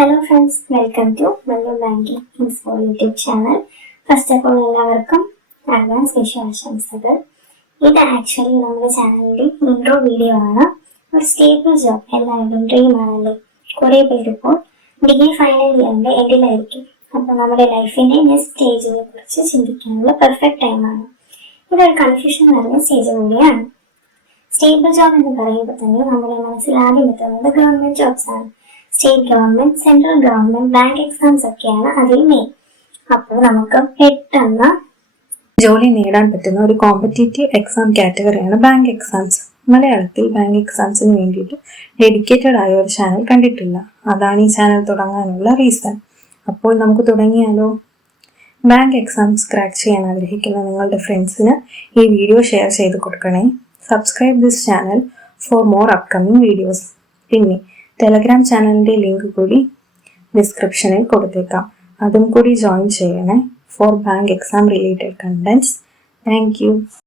Hello friends, welcome to Mallu Banking Info YouTube channel. First of all, എല്ലാവർക്കും advance വിഷയാശംസകൾ. ഇത് actually നമ്മുടെ ചാനലിന്റെ intro video ആണ്. ഒരു സ്റ്റേബിൾ ജോബ് എല്ലാവരുടെയും ഡ്രീം ആണല്ലേ. കുറെ പേര് ഇപ്പോൾ ഡിഗ്രി ഫൈനൽ ഇയറിന്റെ എൻഡിലായിരിക്കും. അപ്പോൾ നമ്മുടെ ലൈഫിന്റെ നെക്സ്റ്റ് സ്റ്റേജിനെ കുറിച്ച് ചിന്തിക്കാനുള്ള പെർഫെക്റ്റ് ടൈമാണ്. ഇതൊരു കൺഫ്യൂഷൻ നിറഞ്ഞ സ്റ്റേജ് കൂടിയാണ്. സ്റ്റേബിൾ ജോബ് എന്ന് പറയുമ്പോൾ തന്നെ നമ്മുടെ മനസ്സിൽ ആദ്യം എത്തുന്നത് ഗവൺമെന്റ് ജോബ്സ് ആണ്. State government, central government, bank exams ഒക്കെയാണ് അതിൽ മെയിൻ. അപ്പോൾ നമുക്ക് പെട്ടെന്ന് ജോലി നേടാൻ പറ്റുന്ന ഒരു കോമ്പറ്റേറ്റീവ് എക്സാം കാറ്റഗറിയാണ് ബാങ്ക് എക്സാംസ്. മലയാളത്തിൽ ബാങ്ക് എക്സാംസിന് വേണ്ടിയിട്ട് ഡെഡിക്കേറ്റഡ് ആയ ഒരു ചാനൽ കണ്ടിട്ടില്ല. അതാണ് ഈ ചാനൽ തുടങ്ങാനുള്ള റീസൺ. അപ്പോൾ നമുക്ക് തുടങ്ങിയാലോ? ബാങ്ക് എക്സാംസ് ക്രാക്ക് ചെയ്യാൻ ആഗ്രഹിക്കുന്ന നിങ്ങളുടെ ഫ്രണ്ട്സിന് ഈ വീഡിയോ ഷെയർ ചെയ്ത് കൊടുക്കണേ. Subscribe this channel for more upcoming videos. പിന്നെ ടെലഗ്രാം ചാനലിൻ്റെ ലിങ്ക് കൂടി ഡിസ്ക്രിപ്ഷനിൽ കൊടുത്തേക്കാം. അതും കൂടി ജോയിൻ ചെയ്യണേ for bank exam related contents. Thank U.